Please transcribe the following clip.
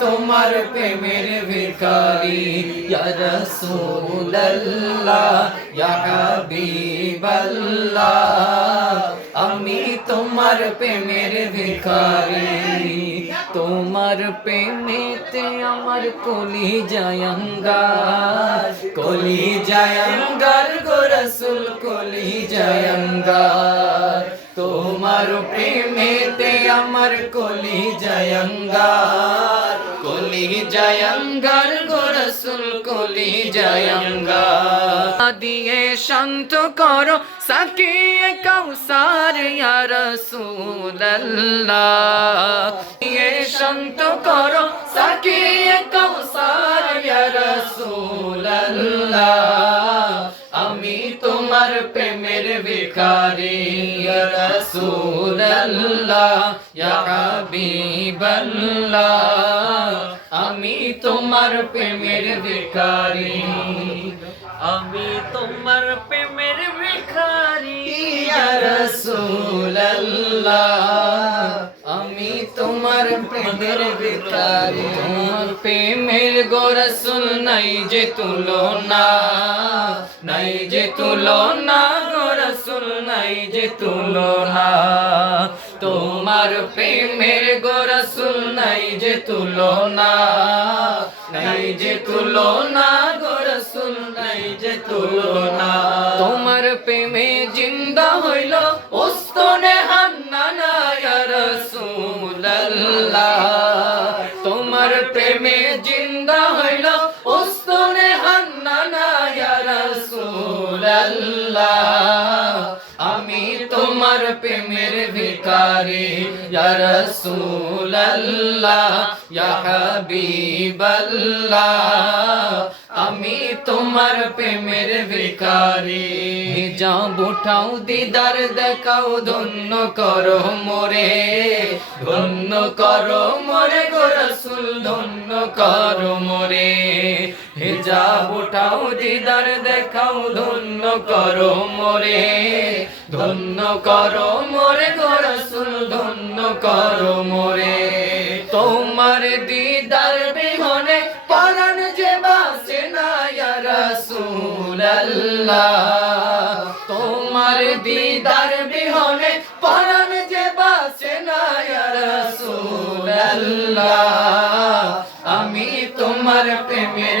তোমার প্রেমের ভিখারি ইয়া রাসূলুল্লাহ ইয়া হাবিবাল্লাহ আমি তোমার প্রেমের ভিখারি তোমার প্রেমেতে আমার কলি জায়ঙ্গার কলি জায়ঙ্গার গো রসুল কলি জায়ঙ্গার তোমার প্রেমেতে আমার কলি জায়ঙ্গার কলি জায়ঙ্গার গো রসুল কলি জায়ঙ্গার দিয়ে শান্ত করো সাকিয়ে কৌসার ইয়া দিয়ে শান্ত করো সাকিয়ে কৌসার রাসূলুল্লাহ। আমি তোমার প্রেমের ভিখারি রাসূলুল্লাহ, ইয়া হাবিবাল্লাহ। আমি তোমার প্রেমের ভিখারি। আমি তোমার প্রেমের ভিখারি রাসূলুল্লাহ। আমি তোমার প্রেমের ভিখারি। তোমার প্রেমের গোরসুল নাই যে তুলো না নাই যে তুলো না গোরসুল নাই যে তুলনা। তোমার প্রেমের গোরসুল নাই যে তুলনা, নাই যে তুলনা, গোরসুল নাই যে তুলনা। তোমার প্রেমে জিন্দা হইল ওস্তনে হান্নানা, ইয়া রাসূলুল্লাহ। তোমার প্রেমে জিন্দা হইল ওস্তনে হান্নানা, ইয়া রাসূলুল্লাহ। তোমার প্রেমের ভিখারি ইয়া রাসূলুল্লাহ ইয়া হাবিবাল্লাহ আমি তোমার প্রেমের ভিখারি যাও উঠাও দিদার দেখাও ধন্য করো মোরে ধন্য করো মোরে গো রসুল ধন্য করো মোরে হিজাব উঠাও দিদার, দেখাও ধন্য করো মোরে, ধন্য করো মোরে গো রসুল, ধন্য করো মোরে। তোমার দিদার বিহনে পরাণ যে বাসে না রাসূলুল্লাহ। তোমার দিদার বিহনে পরাণ যে বাসে না রাসূলুল্লাহ। আমি তোমার প্রেমের